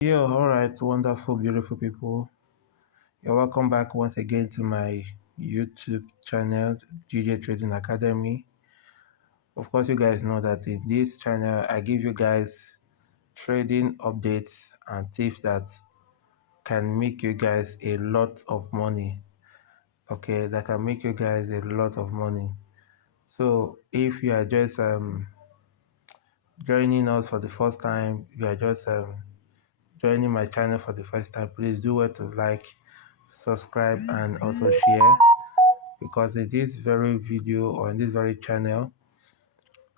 Yo, alright, wonderful, beautiful people. You're welcome back once again to my YouTube channel, DJ Trading Academy. Of course, you guys know that in this channel, I give you guys trading updates and tips that can make you guys a lot of money. Okay, that can make you guys a lot of money. So, if you are just joining us for the first time, you are just joining my channel for the first time, please do well to like, subscribe, and also share, because in this very video or in this very channel,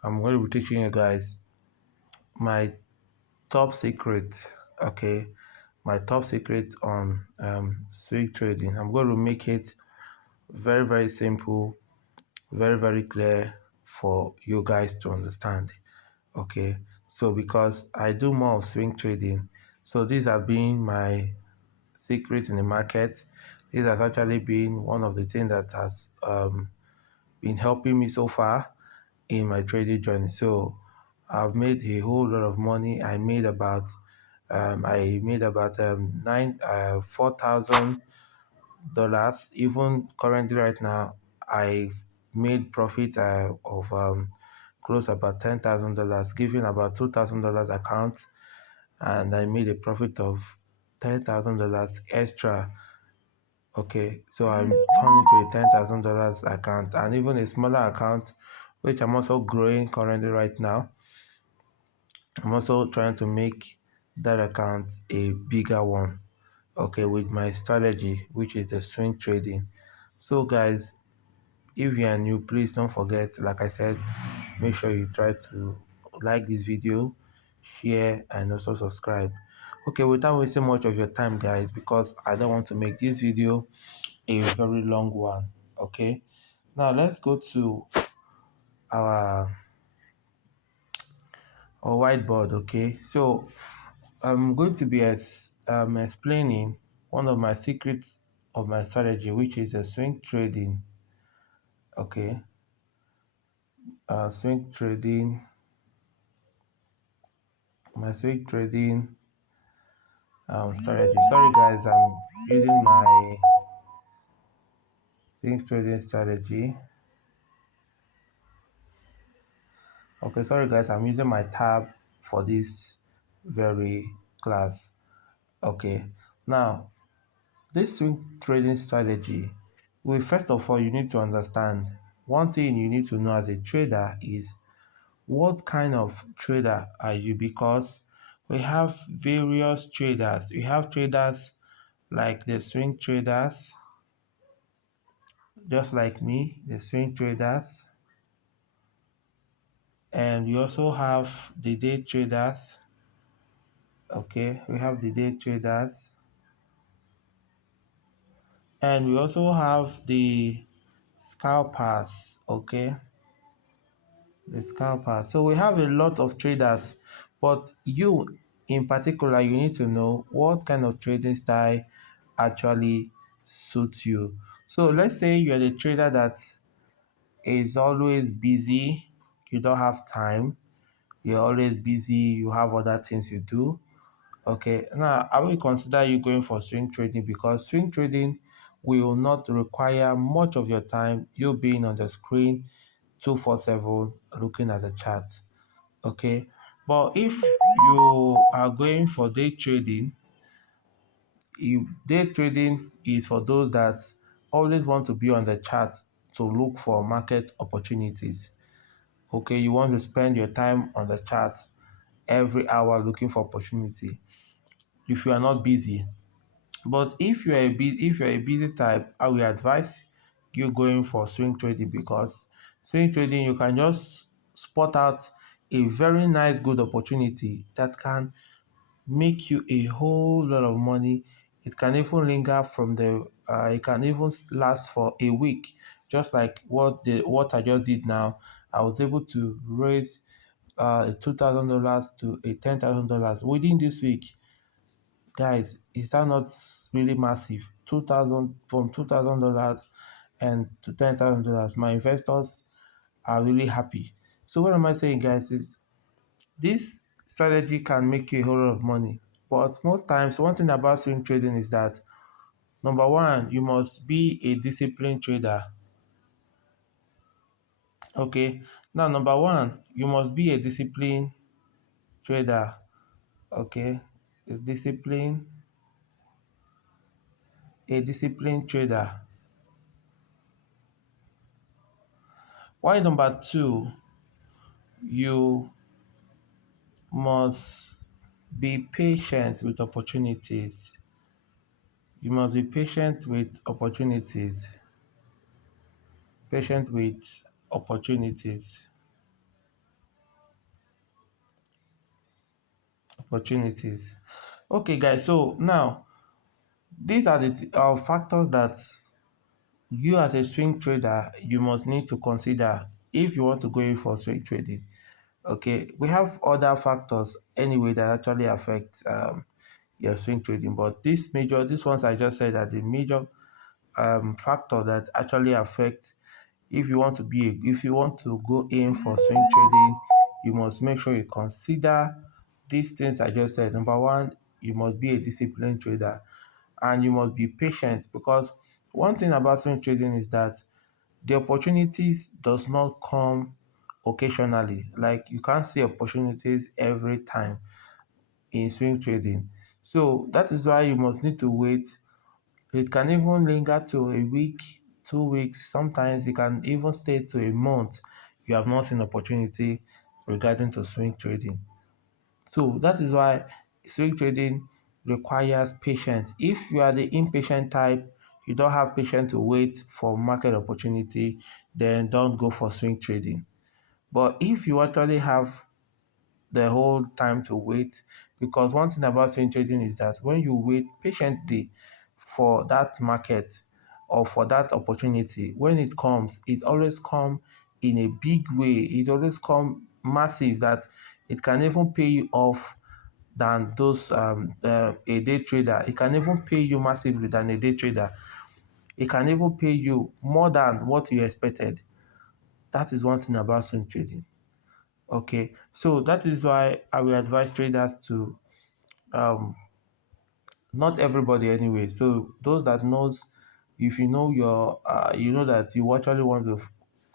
I'm going to be teaching you guys my top secret. Okay, my top secret on swing trading. I'm going to make it very simple, very clear for you guys to understand. Okay, so because I do more of swing trading, so these have been my secret in the market. This has actually been one of the things that has been helping me so far in my trading journey. So I've made a whole lot of money. I made about $4,000. Even currently right now, I've made profit of close about $10,000, giving about $2,000 account, and I made a profit of $10,000 extra. Okay, so I turned into a $10,000 account and even a smaller account, which I'm also growing currently right now. I'm also trying to make that account a bigger one, okay, with my strategy, which is the swing trading. So guys, if you are new, please don't forget, like I said, make sure you try to like this video, share, and also subscribe. Okay, without wasting much of your time, guys, because I don't want to make this video a very long one. Okay, now let's go to our whiteboard. Okay, so I'm going to be explaining one of my secrets of my strategy, which is a swing trading. Okay, swing trading, my swing trading strategy. Sorry guys, I'm using my swing trading strategy. Okay, sorry guys, I'm using my tab for this very class. Okay, now this swing trading strategy, well, first of all, you need to understand one thing you need to know as a trader is what kind of trader are you, because we have various traders. We have traders like the swing traders, just like me, the swing traders, and we also have the day traders. Okay, we have the day traders, and we also have the scalpers. Okay, the scalper. So we have a lot of traders, but you in particular, you need to know what kind of trading style actually suits you. So let's say you're the trader that is always busy, you don't have time, you're always busy, you have other things you do. Okay, now I will consider you going for swing trading, because swing trading will not require much of your time, you being on the screen 247 looking at the chart. Okay, but if you are going for day trading, day trading is for those that always want to be on the chart to look for market opportunities. Okay, you want to spend your time on the chart every hour looking for opportunity if you are not busy. But if you're a busy type, I will advise you going for swing trading, because swing trading you can just spot out a very nice good opportunity that can make you a whole lot of money. It can even linger from the it can even last for a week, just like what I just did now. I was able to raise $2,000 to a $10,000 within this week. Guys, is that not really massive? 2,000 from $2,000 and to $10,000. My investors are really happy. So what am I saying, guys, is this strategy can make you a whole lot of money. But most times, one thing about swing trading is that number one, you must be a disciplined trader. Okay. Now, number one, you must be a disciplined trader. Okay. A disciplined trader. Why number two, you must be patient with opportunities. You must be patient with opportunities. Patient with opportunities. Opportunities. Okay, guys. So now these are the factors that you as a swing trader you must need to consider if you want to go in for swing trading. Okay, we have other factors anyway that actually affect your swing trading, but these ones I just said are the major factor that actually affect if you want to if you want to go in for swing trading. You must make sure you consider these things I just said. Number one, you must be a disciplined trader, and you must be patient, because one thing about swing trading is that the opportunities does not come occasionally. Like, you can't see opportunities every time in swing trading. So that is why you must need to wait. It can even linger to a week, 2 weeks. Sometimes it can even stay to a month. You have not seen opportunity regarding to swing trading. So that is why swing trading requires patience. If you are the impatient type, you don't have patience to wait for market opportunity, then don't go for swing trading. But if you actually have the whole time to wait, because one thing about swing trading is that when you wait patiently for that market or for that opportunity, when it comes, it always come in a big way. It always come massive that it can even pay you off than those a day trader. It can even pay you massively than a day trader. It can even pay you more than what you expected. That is one thing about swing trading. Okay, so that is why I will advise traders to not everybody anyway. So those that knows, if you know you know that you actually want to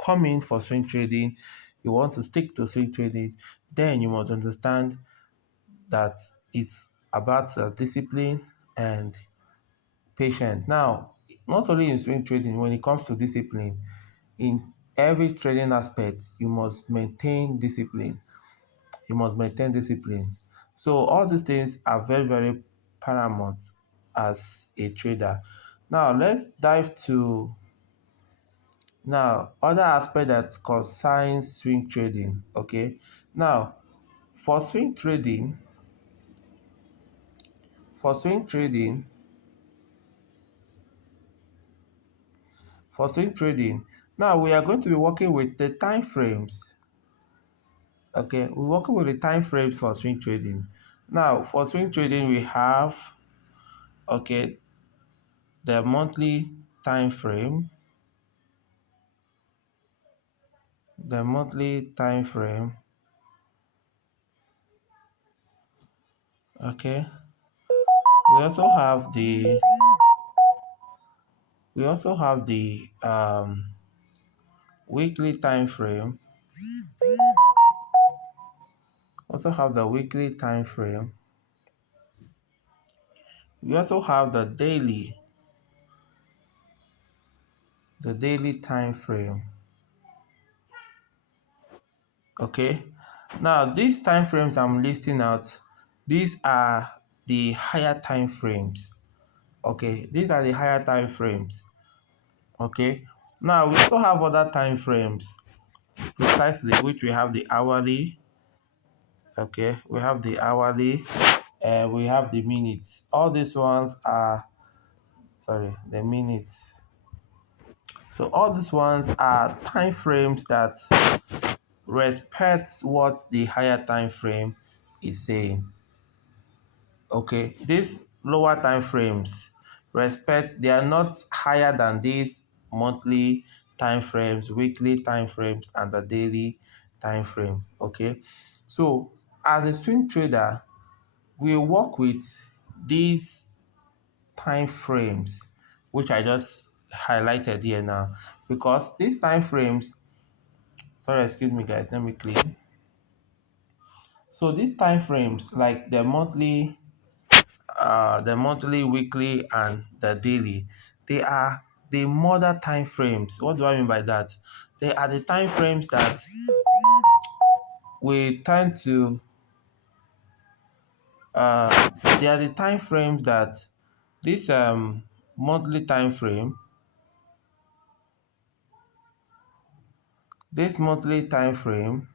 come in for swing trading, you want to stick to swing trading, then you must understand that it's about discipline and patience. Now, not only in swing trading, when it comes to discipline, in every trading aspect, you must maintain discipline. You must maintain discipline. So all these things are very, very paramount as a trader. Now let's dive to now other aspect that concerns swing trading. Okay. Now for swing trading, for swing trading, for swing trading, now we are going to be working with the time frames. Okay, we're working with the time frames for swing trading. Now for swing trading, we have okay the monthly time frame, the monthly time frame. Okay, we also have the weekly time frame. Also have the weekly time frame. We also have the daily time frame. Okay, now these time frames I'm listing out, these are the higher time frames. Okay, these are the higher time frames. Okay, now we also have other time frames, precisely, which we have the hourly. Okay, we have the hourly, and we have the minutes. All these ones are, sorry, the minutes. So all these ones are time frames that respects what the higher time frame is saying. Okay, these lower time frames respect, they are not higher than these monthly time frames, weekly time frames, and the daily time frame. Okay, so as a swing trader, we work with these time frames, which I just highlighted here now, because these time frames, sorry, excuse me guys, let me clean. So these time frames, like the monthly, weekly, and the daily, they are the mother time frames. What do I mean by that? They are the time frames that we tend to they are the time frames that this monthly time frame, this monthly time frame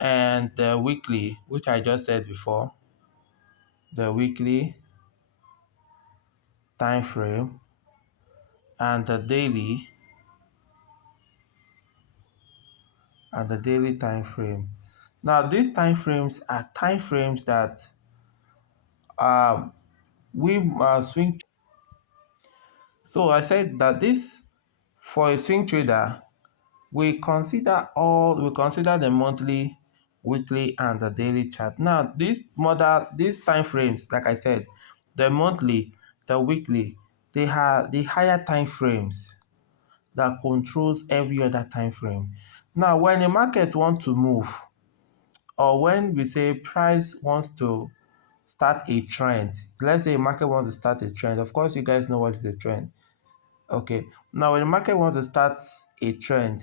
and the weekly, which I just said before, the weekly time frame and the daily time frame. Now these time frames are time frames that um we swing. So I said that this, for a swing trader, we consider the monthly, weekly, and the daily chart. Now these time frames, like I said, the monthly, the weekly, they have the higher time frames that controls every other time frame. Now when a market wants to move, or when we say price wants to start a trend, let's say a market wants to start a trend. Of course, you guys know what is a trend. Okay, now when the market wants to start a trend,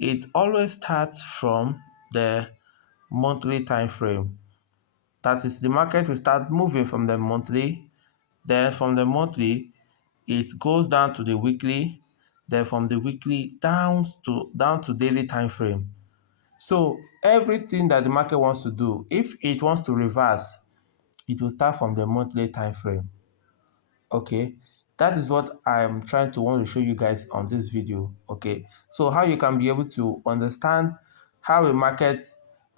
it always starts from the monthly time frame. That is, the market will start moving from the monthly, then from the monthly, it goes down to the weekly, then from the weekly down to daily time frame. So everything that the market wants to do, if it wants to reverse, it will start from the monthly time frame. Okay, that is what I'm trying to want to show you guys on this video. Okay, so how you can be able to understand how a market,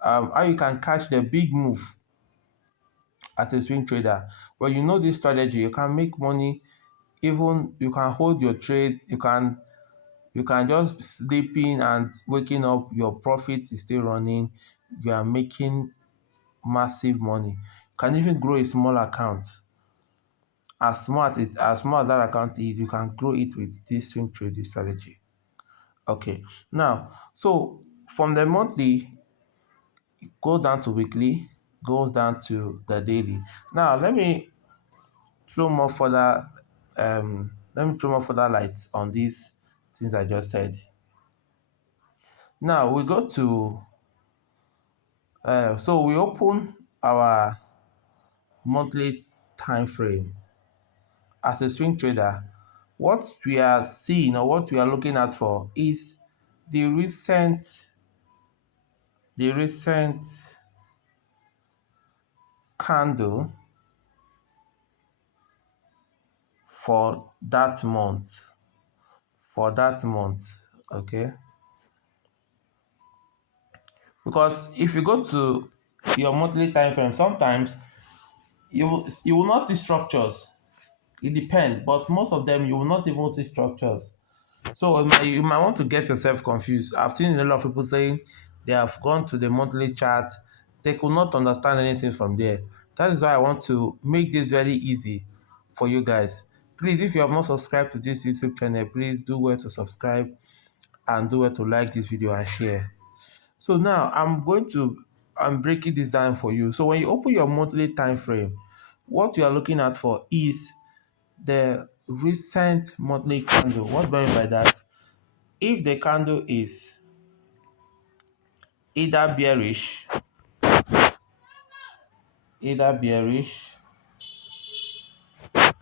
how you can catch the big move as a swing trader. When you know this strategy, you can make money. Even you can hold your trades. You can just sleeping and waking up, your profit is still running. You are making massive money. You can even grow a small account. As small as that account is, you can grow it with this swing trading strategy. Okay, now, so from the monthly, it goes down to weekly, goes down to the daily. Now throw more further let me throw more further light on these things I just said. Now we go to so we open our monthly time frame. As a swing trader, what we are seeing or what we are looking at for is the recent candle for that month. Okay, because if you go to your monthly time frame, sometimes you will not see structures. It depends, but most of them you will not even see structures. So you might want to get yourself confused. I've seen a lot of people saying they have gone to the monthly chart, they could not understand anything from there. That is why I want to make this very easy for you guys. Please, if you have not subscribed to this YouTube channel, please do well to subscribe and do well to like this video and share. So now I'm breaking this down for you. So when you open your monthly time frame, what you are looking at for is the recent monthly candle. What do I mean by that? If the candle is either bearish,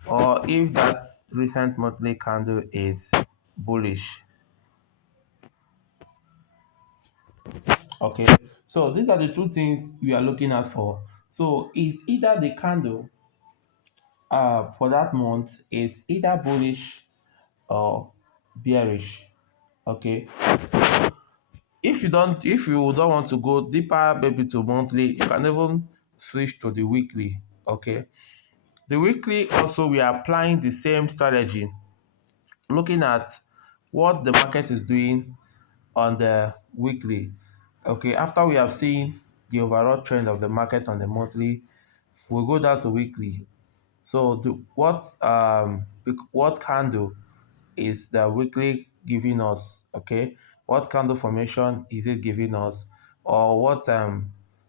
or if that recent monthly candle is bullish. Okay, so these are the two things we are looking at for. So it's either the candle for that month is either bullish or bearish. Okay, if you don't want to go deeper, maybe to monthly, you can even switch to the weekly. Okay, the weekly also, we are applying the same strategy, looking at what the market is doing on the weekly. Okay, after we have seen the overall trend of the market on the monthly, we'll go down to weekly. So what candle is the weekly giving us? Okay, what candle formation is it giving us, or what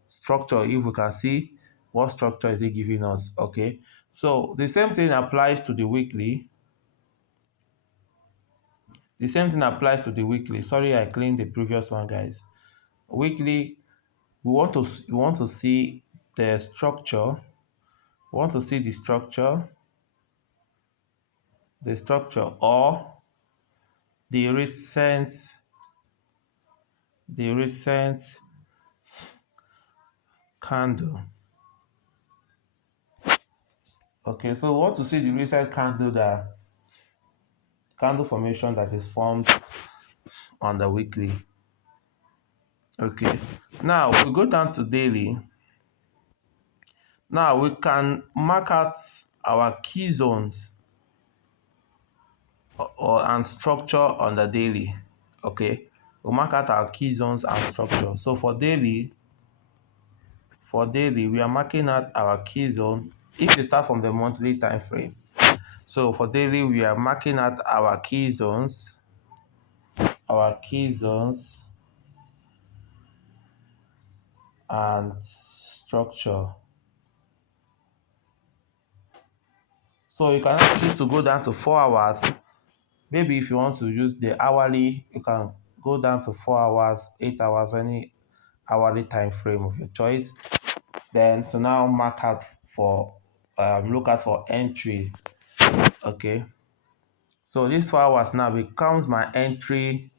structure? If we can see what structure is it giving us? Okay, so the same thing applies to the weekly. The same thing applies to the weekly. Sorry, I cleaned the previous one, guys. Weekly, we want to see the structure. We want to see the structure, or the recent candle. Okay, so we want to see the recent candle formation that is formed on the weekly. Okay, now we go down to daily. Now we can mark out our key zones and structure on the daily. Okay, we mark out our key zones and structure. So for daily, we are marking out our key zone. If you start from the monthly time frame, so for daily, we are marking out our key zones and structure. So you can choose to go down to 4 hours. Maybe if you want to use the hourly, you can go down to 4 hours, 8 hours, any hourly time frame of your choice. Then to now mark out for look out for entry. Okay, so this 4 hours now becomes my entry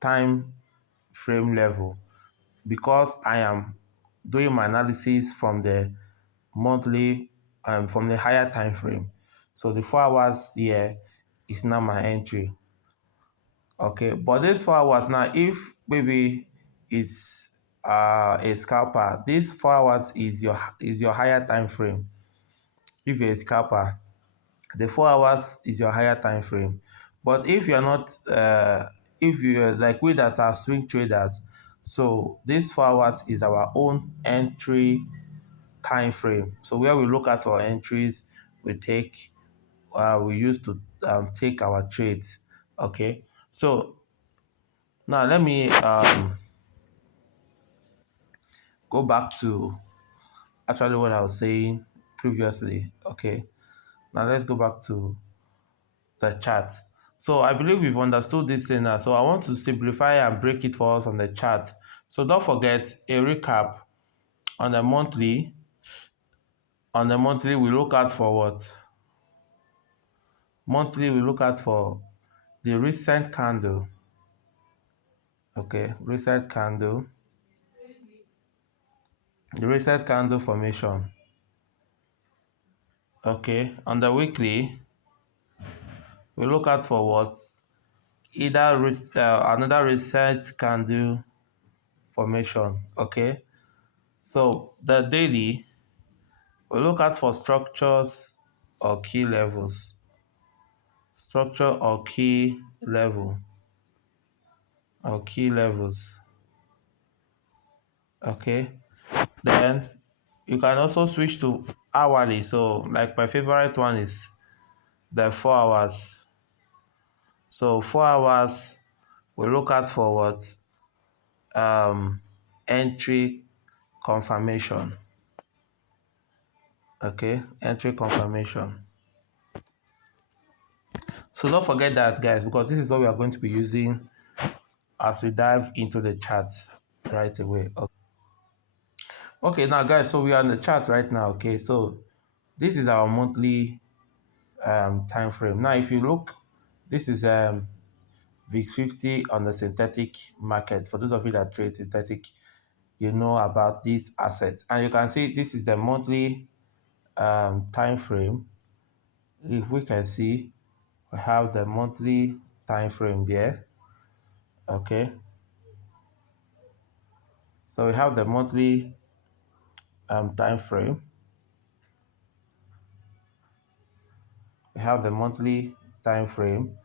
time frame level, because I am doing my analysis from the monthly, from the higher time frame. So the 4 hours here is now my entry. Okay, but this 4 hours now, if maybe it's a scalper, this 4 hours is your higher time frame. If you're a scalper, the 4 hours is your higher time frame. But if you're not, if you're like we that are swing traders, so this 4 hours is our own entry time frame. So where we look at our entries, we use to take our trades. Okay, so now let me go back to actually what I was saying previously. Okay, now let's go back to the chart. So I believe we've understood this thing now. So I want to simplify and break it for us on the chart. So don't forget a recap on the monthly. On the monthly, we look out for what? Monthly, we look out for the recent candle. Okay, the recent candle formation. Okay, on the weekly, we look out for what? Either another recent candle formation. Okay, so the daily, we look out for structures or key levels. Structure or key level or key levels. Okay, then you can also switch to hourly. So like my favorite one is the 4 hours. So 4 hours, we look out for what? Entry confirmation. Okay, entry confirmation. So don't forget that, guys, because this is what we are going to be using as we dive into the chart right away. Okay, now guys, so we are on the chart right now. Okay, so this is our monthly time frame. Now if you look, this is VIX 50 on the synthetic market. For those of you that trade synthetic, you know about this asset, and you can see this is the monthly time frame. If we can see, we have the monthly time frame there. Okay, so we have the monthly time frame. We have the monthly time frame.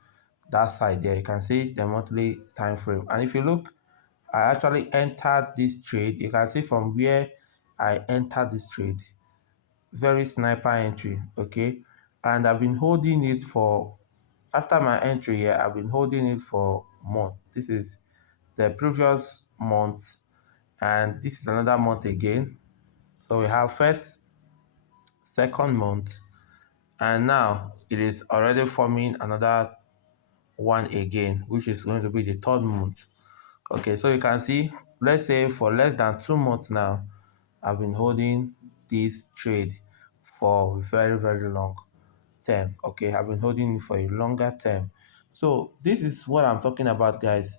That side there, you can see the monthly time frame. And if you look I actually entered this trade. You can see from where I entered this trade. Very sniper entry, okay? And I've been holding it for, after my entry here, I've been holding it for month. This is the previous month, and this is another month again. So we have first, second month, and now it is already forming another one again, which is going to be the third month. Okay, so you can see, let's say for less than 2 months now, I've been holding this trade for very, very long term. Okay, I've been holding it for a longer term. So this is what I'm talking about, guys,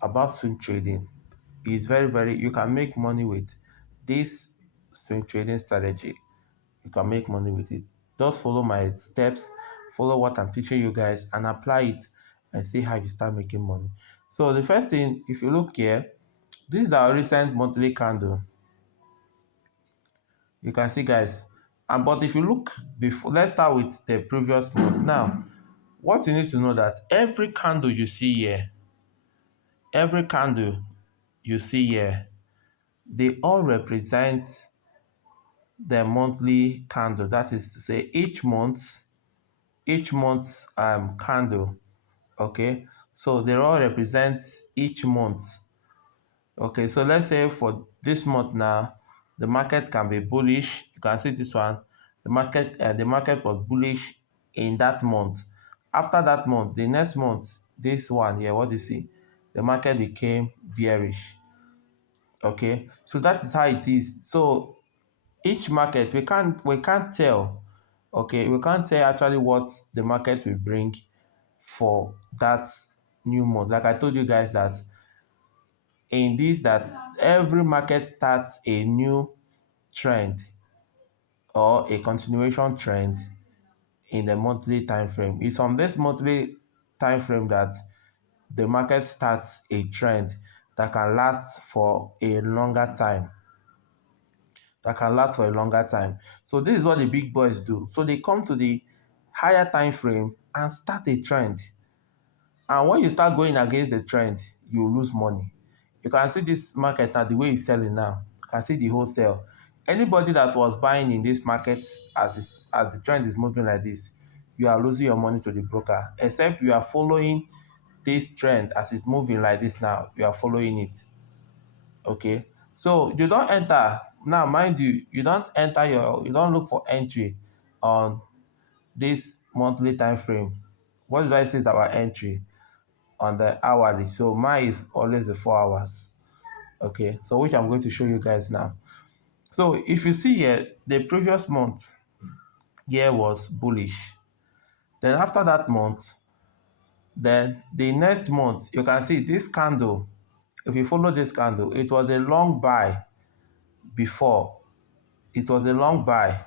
about swing trading. It's very, very, you can make money with this swing trading strategy. You can make money with it. Just follow my steps, follow what I'm teaching you guys, and apply it and see how you start making money. So the first thing, if you look here, this is our recent monthly candle. You can see, guys. And but if you look before, let's start with the previous month. Now, what you need to know that every candle you see here, every candle you see here, they all represent the monthly candle. That is to say, each month's candle. Okay, so they all represent each month. Okay, so let's say for this month now, the market can be bullish. You can see this one. The market was bullish in that month. After that month, the next month, this one here, what do you see? The market became bearish. Okay, so that is how it is. So each market, we can't tell. Okay, we can't tell actually what the market will bring for that new month. Like I told you guys that in this, that every market starts a new trend or a continuation trend in the monthly time frame. It's from this monthly time frame that the market starts a trend that can last for a longer time. So this is what the big boys do. So they come to the higher time frame and start a trend. And when you start going against the trend, you lose money. You can see this market now, the way it's selling now. You can see the wholesale. Anybody that was buying in this market as the trend is moving like this, you are losing your money to the broker. Except you are following this trend as it's moving like this now. You are following it. Okay. So you don't enter. Now, mind you, you don't look for entry on this monthly time frame. What do I say is our entry? On the hourly. So mine is always the 4 hours. Okay, so which I'm going to show you guys now. So if you see here, the previous month here was bullish. Then after that month, then the next month, you can see this candle. If you follow this candle, it was a long buy before. It was a long buy.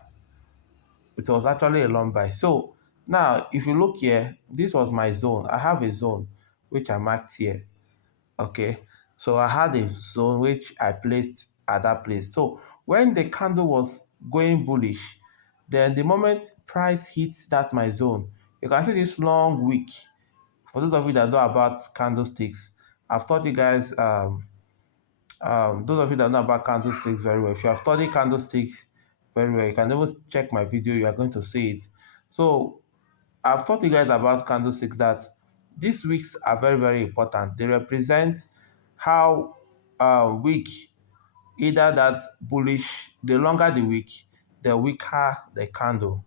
It was actually a long buy. So now, if you look here, this was my zone. I have a zone which I marked here. Okay, so I had a zone which I placed at that place. So when the candle was going bullish, then the moment price hits that my zone, you can see this long wick. For those of you that know about candlesticks, I've taught you guys, those of you that know about candlesticks very well, if you have studied candlesticks very well, you can always check my video, you are going to see it. So I've taught you guys about candlesticks that these wicks are very, very important. They represent how weak, either that bullish, the longer the wick, the weaker the candle.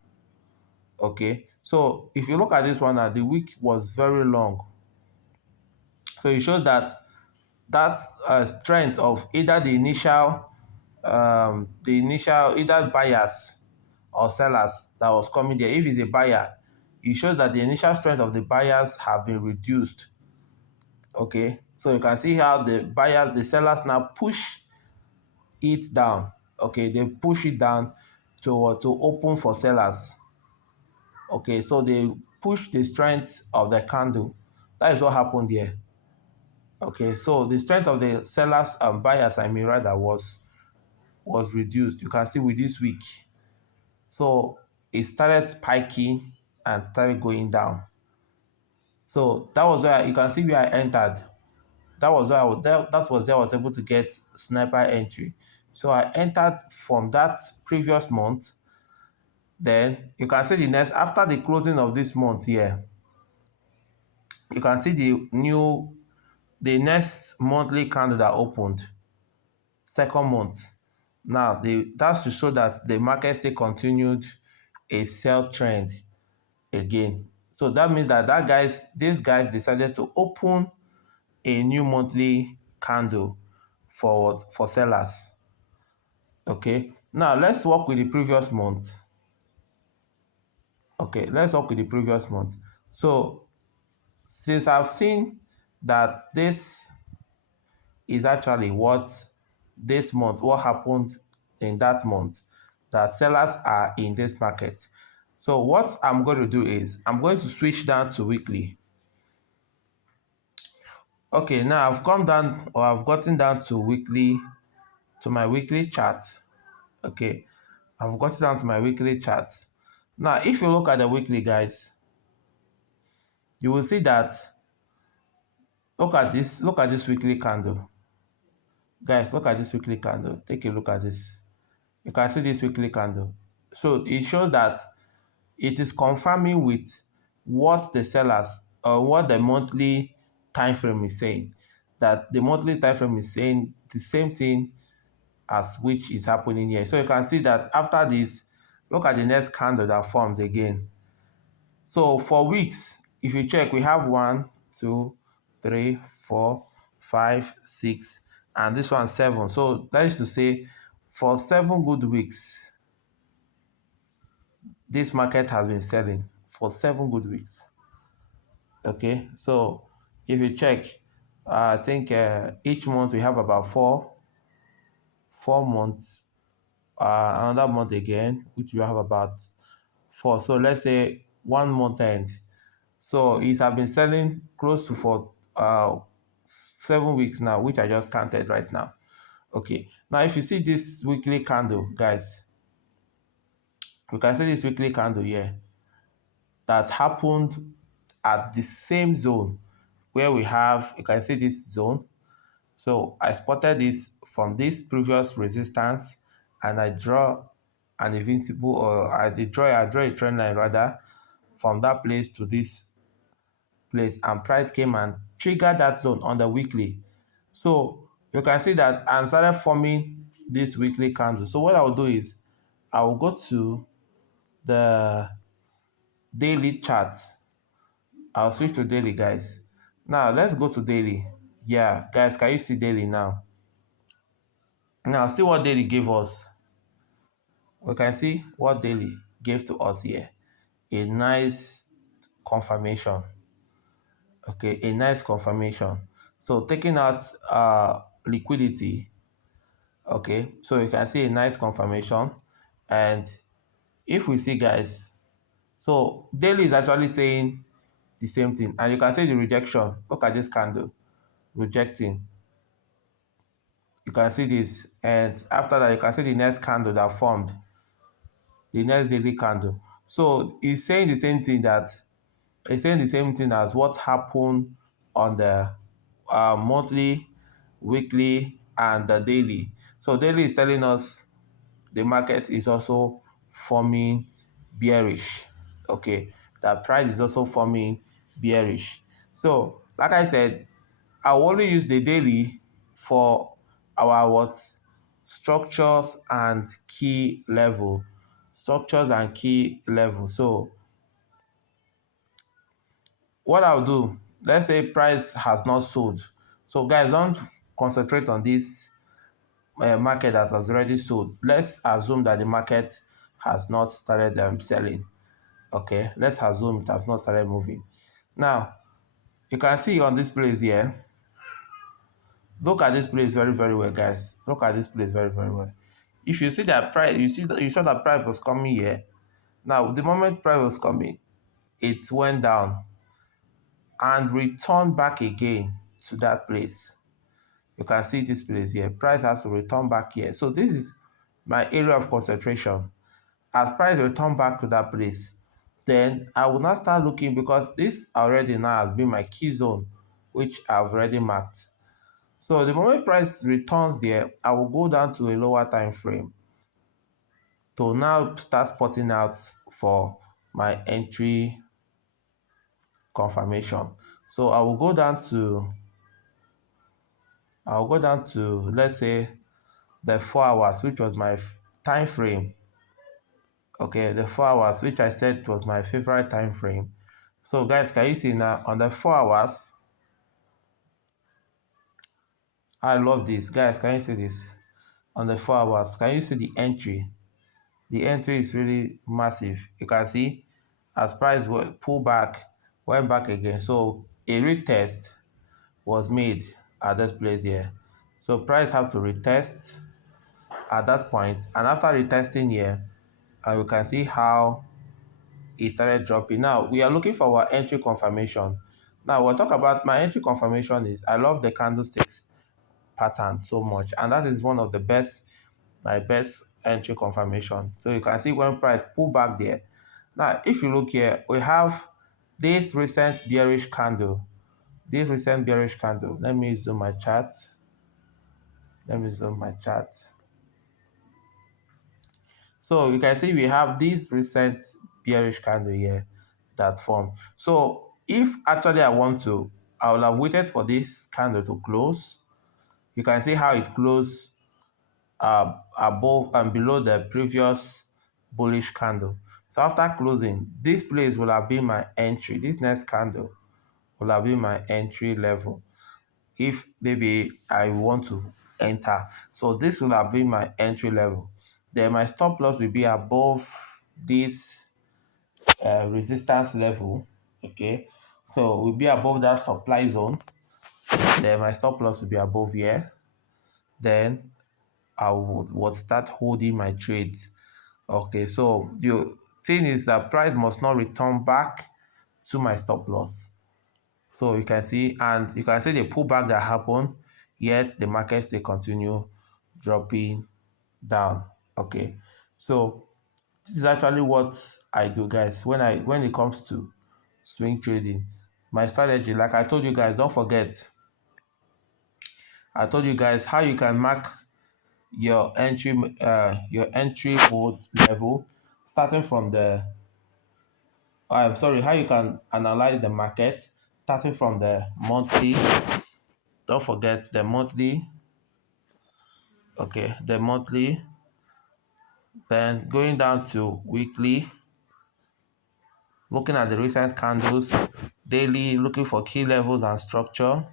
Okay, so if you look at this one now, the wick was very long. So it shows that strength of either the initial either buyers or sellers that was coming there. If it's a buyer, it shows that the initial strength of the buyers have been reduced. Okay, so you can see how the sellers now push it down. Okay, they push it down to open for sellers. Okay, so they push the strength of the candle. That is what happened here. Okay, so the strength of the sellers and buyers, I mean, rather, was reduced. You can see with this week. So it started spiking and started going down. So that was where you can see where I entered. that was where I was able to get sniper entry. So I entered from that previous month. Then you can see the next after the closing of this month here, you can see the next monthly candle that opened, second month. Now that's to show that the market still continued a sell trend again. So that means that these guys decided to open a new monthly candle for sellers. Okay, now let's work with the previous month. Okay, let's work with the previous month. So since I've seen that this is actually what happened in that month, that sellers are in this market. So what I'm going to do is I'm going to switch down to weekly. Okay, now I've gotten down to my weekly chart. Okay, I've gotten down to my weekly chart. Now, if you look at the weekly, guys, you will see that look at this weekly candle. Guys, look at this weekly candle. Take a look at this. You can see this weekly candle. So it shows that it is confirming with what the sellers or what the monthly time frame is saying. That the monthly time frame is saying the same thing as which is happening here. So you can see that after this, look at the next candle that forms again. So for weeks, if you check, we have 1, 2, 3, 4, 5, 6, and this one 7. So that is to say, for 7 good weeks, this market has been selling for 7 good weeks. Okay, so if you check, I think each month we have about four months, another month again, which we have about 4. So let's say 1 month end. So it has been selling close to for 7 weeks now, which I just counted right now. Okay, now if you see this weekly candle, guys, you can see this weekly candle here that happened at the same zone where we have, you can see this zone. So I spotted this from this previous resistance, and I draw an invincible, or I draw a trend line rather from that place to this place, and price came and triggered that zone on the weekly. So you can see that I started forming this weekly candle. So what I'll do is I will go to the daily chart. I'll switch to daily, guys. Now let's go to daily. Yeah, guys, can you see daily now? Now see what daily gave us. We can see what daily gave to us here. A nice confirmation. Okay, a nice confirmation. So taking out liquidity. Okay, so you can see a nice confirmation. And if we see, guys, so daily is actually saying the same thing, and you can see the rejection. Look at this candle rejecting. You can see this, and after that you can see the next candle that formed, the next daily candle. So it's saying the same thing, that it's saying the same thing as what happened on the monthly, weekly, and the daily. So daily is telling us the market is also forming bearish. Okay, the price is also forming bearish. So like I said, I will only use the daily for our what structures and key level. Structures and key level. So what I'll do, let's say price has not sold. So guys, don't concentrate on this market that has already sold. Let's assume that the market has not started selling. Okay, let's assume it has not started moving. Now you can see on this place here, look at this place very, very well, guys. Look at this place very, very well. If you see that price, you saw that price was coming here. Now the moment price was coming, it went down and returned back again to that place. You can see this place here. Price has to return back here. So this is my area of concentration. As price return back to that place, then I will not start looking, because this already now has been my key zone, which I've already marked. So the moment price returns there, I will go down to a lower time frame to now start spotting out for my entry confirmation. So I'll go down to, let's say, the 4 hours, which was my time frame. Okay, the 4 hours, which I said was my favorite time frame. So guys, can you see now on the 4 hours? I love this. Guys, can you see this? On the 4 hours, can you see the entry? The entry is really massive. You can see as price pull back, went back again. So a retest was made at this place here. So price have to retest at that point, and after retesting here, and we can see how it started dropping. Now we are looking for our entry confirmation. Now we'll talk about my entry confirmation. Is I love the candlesticks pattern so much, and that is one of the best, my best entry confirmation. So you can see when price pull back there. Now if you look here, we have this recent bearish candle. Let me zoom my chart. So you can see we have this recent bearish candle here that formed. So if actually I will have waited for this candle to close. You can see how it closed above and below the previous bullish candle. So after closing, this place will have been my entry. This next candle will have been my entry level. If maybe I want to enter. So this will have been my entry level. Then my stop loss will be above this resistance level. Okay, so we'll be above that supply zone. Then my stop loss will be above here. Then I would start holding my trades. Okay, so the thing is that price must not return back to my stop loss. So you can see, and you can see the pullback that happened, yet the markets they continue dropping down. Okay, so this is actually what I do, guys. When it comes to swing trading, my strategy, like I told you guys, don't forget, I told you guys how you can mark your entry hold level, starting from the I'm sorry, how you can analyze the market starting from the monthly. Don't forget the monthly. Okay, the monthly, then going down to weekly, looking at the recent candles, daily, looking for key levels and structure,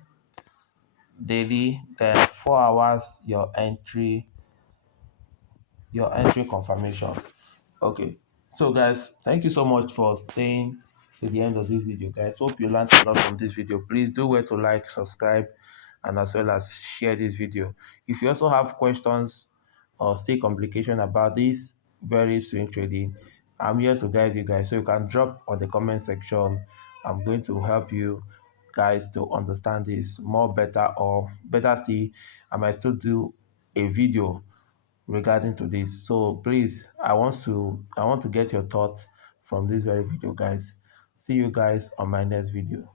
daily, then 4 hours, your entry confirmation. Okay, so guys, thank you so much for staying to the end of this video, guys. Hope you learned a lot from this video. Please do wait to like, subscribe, and as well as share this video. If you also have questions or still complication about this very swing trading, I'm here to guide you guys, so you can drop on the comment section. I'm going to help you guys to understand this more better, or better still, I might still do a video regarding to this. So please, I want to get your thoughts from this very video, guys. See you guys on my next video.